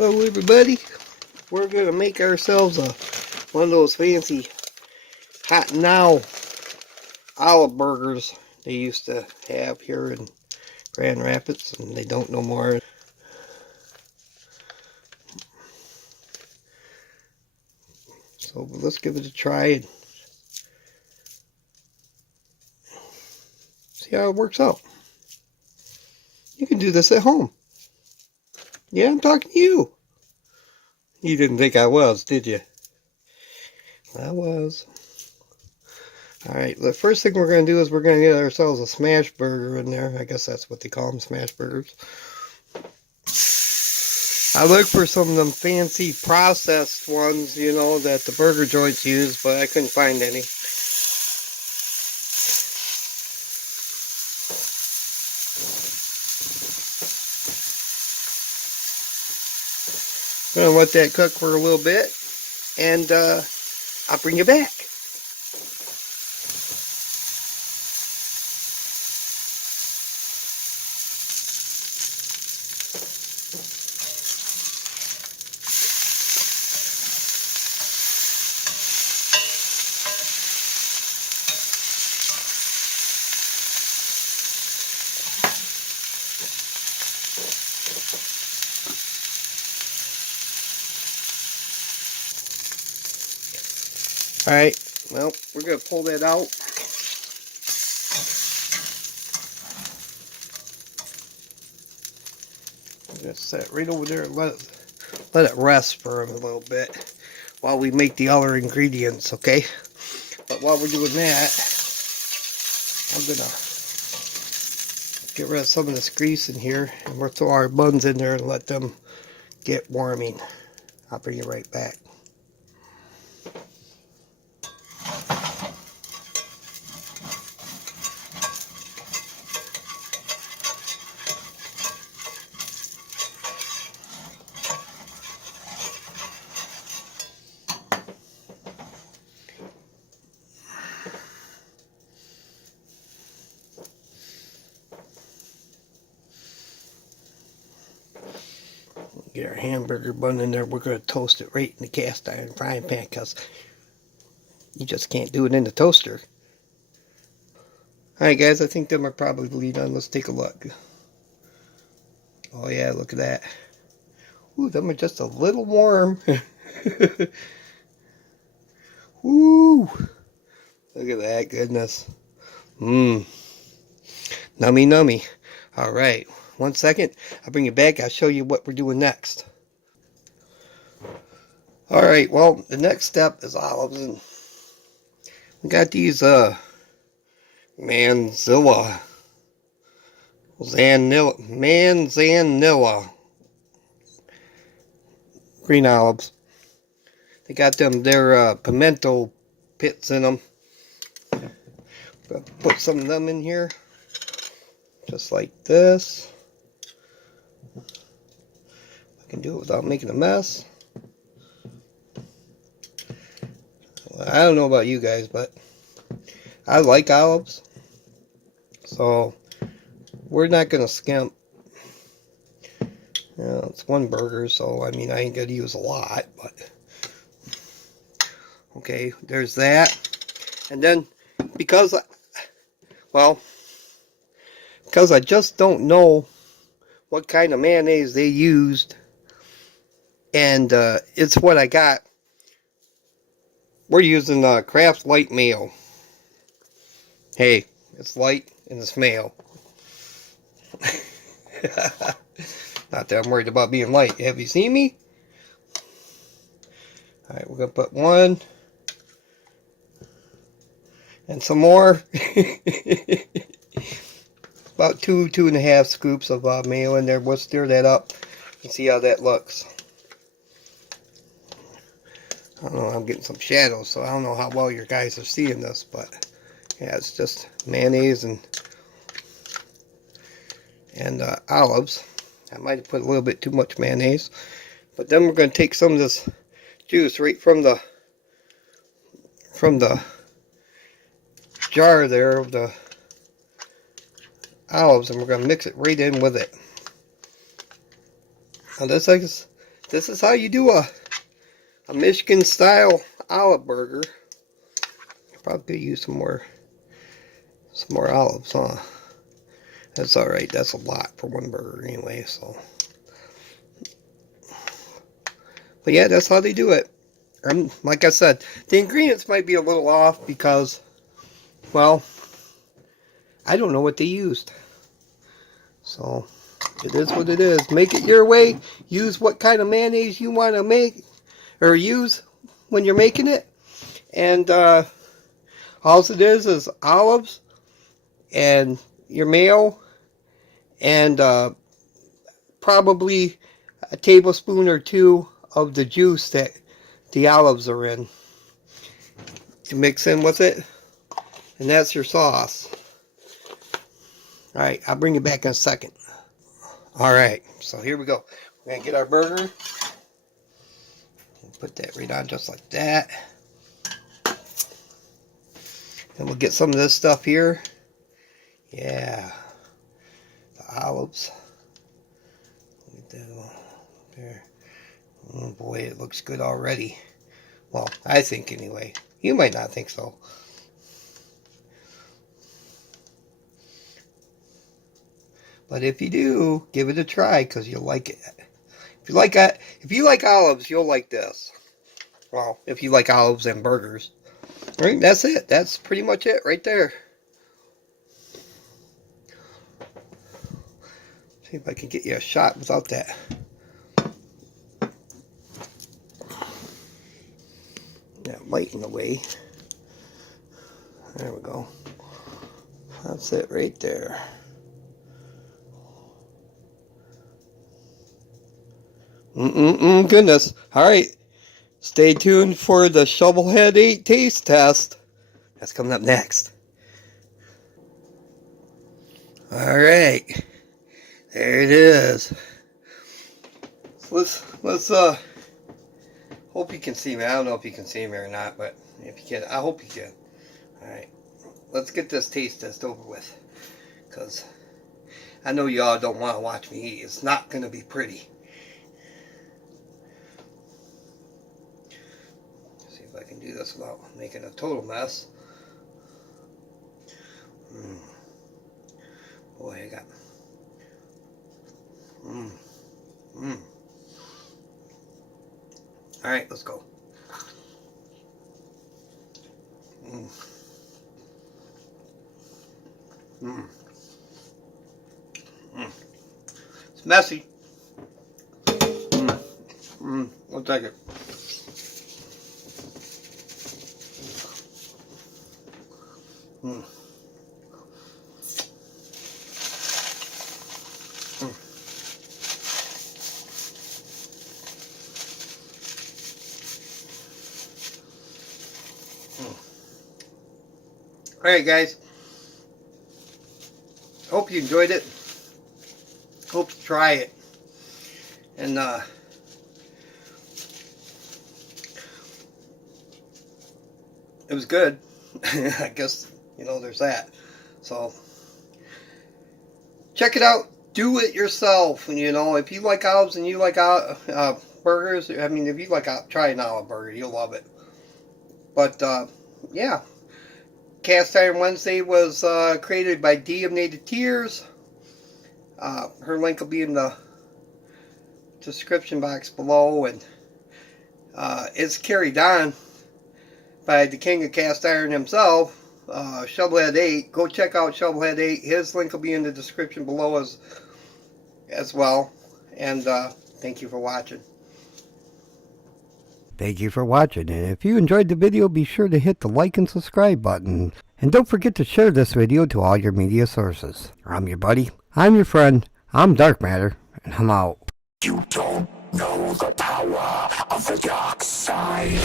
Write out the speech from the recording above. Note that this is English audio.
Hello everybody, we're going to make ourselves one of those fancy hot now olive burgers they used to have here in Grand Rapids, and they don't no more. So let's give it a try and see how it works out. You can do this at home. Yeah, I'm talking to you. You didn't think I was, did you? I was. Alright, the first thing we're going to do is we're going to get ourselves a smash burger in there. I guess that's what they call them, smash burgers. I looked for some of them fancy processed ones, you know, that the burger joints use, but I couldn't find any. I'm going to let that cook for a little bit, and I'll bring you back. Alright, well, we're going to pull that out. I'm going to set it right over there and let it rest for a little bit while we make the other ingredients, okay? But while we're doing that, I'm going to get rid of some of this grease in here, and we'll throw our buns in there and let them get warming. I'll bring you right back. Get our hamburger bun in there. We're going to toast it right in the cast iron frying pan because you just can't do it in the toaster. Alright guys, I think them are probably done. Let's take a look. Oh yeah, look at that. Ooh, them are just a little warm. Ooh, look at that goodness. Mmm. Nummy nummy. Alright, 1 second. I'll bring you back. I'll show you what we're doing next. Alright, well, the next step is olives. And we got these, Manzanilla green olives. They got them, their pimento pits in them. Gonna put some of them in here, just like this. I can do it without making a mess. Well, I don't know about you guys, but I like olives. So we're not gonna skimp. You know, it's one burger, so I mean I ain't gonna use a lot, but okay, there's that. And then because I just don't know what kind of mayonnaise they used, and it's what I got. We're using Kraft Light Mayo. Hey, it's light and it's mayo. Not that I'm worried about being light. Have you seen me? Alright, we're going to put one. And some more. About 2.5 scoops of mayo in there. We'll stir that up and see how that looks. I don't know, I'm getting some shadows, so I don't know how well your guys are seeing this, but yeah, it's just mayonnaise and olives. I might have put a little bit too much mayonnaise. But then we're going to take some of this juice right from the jar there of the olives, and we're going to mix it right in with it. Now this is this is how you do a Michigan style olive burger. Probably could use some more olives, huh? That's alright, that's a lot for one burger anyway, so. But yeah, that's how they do it. Like I said, the ingredients might be a little off because, well, I don't know what they used. So, it is what it is. Make it your way. Use what kind of mayonnaise you want to make or use when you're making it. And all it is olives and your mayo and probably a tablespoon or two of the juice that the olives are in. You mix in with it, and that's your sauce. Alright, I'll bring you back in a second. Alright, so here we go. We're going to get our burger. Put that right on just like that. And we'll get some of this stuff here. Yeah. The olives. Get that one there. Oh boy, it looks good already. Well, I think anyway. You might not think so. But if you do, give it a try because you'll like it. If you like olives, you'll like this. Well, if you like olives and burgers. Right, that's it. That's pretty much it right there. See if I can get you a shot without that. That light in the way. There we go. That's it right there. Goodness. Alright. Stay tuned for the Shovelhead 8 taste test. That's coming up next. Alright. There it is. So let's hope you can see me. I don't know if you can see me or not, but if you can, I hope you can. Alright. Let's get this taste test over with. Because I know y'all don't want to watch me eat. It's not going to be pretty. See if I can do this without making a total mess. Boy, I got... Alright, let's go. It's messy. One second. Alright guys, hope you enjoyed it, hope you try it, and it was good. I guess, you know, there's that. So check it out, do it yourself. You know, if you like olives and you like burgers, I mean, if you like try an olive burger, you'll love it. But yeah, Cast Iron Wednesday was created by tearz. Her link will be in the description box below, and it's carried on by the king of cast iron himself, Shovelhead 8. Go check out Shovelhead 8. His link will be in the description below as well. And thank you for watching. Thank you for watching, and if you enjoyed the video, be sure to hit the like and subscribe button. And don't forget to share this video to all your media sources. I'm your buddy, I'm your friend, I'm Dark Matter, and I'm out. You don't know the power of the dark side.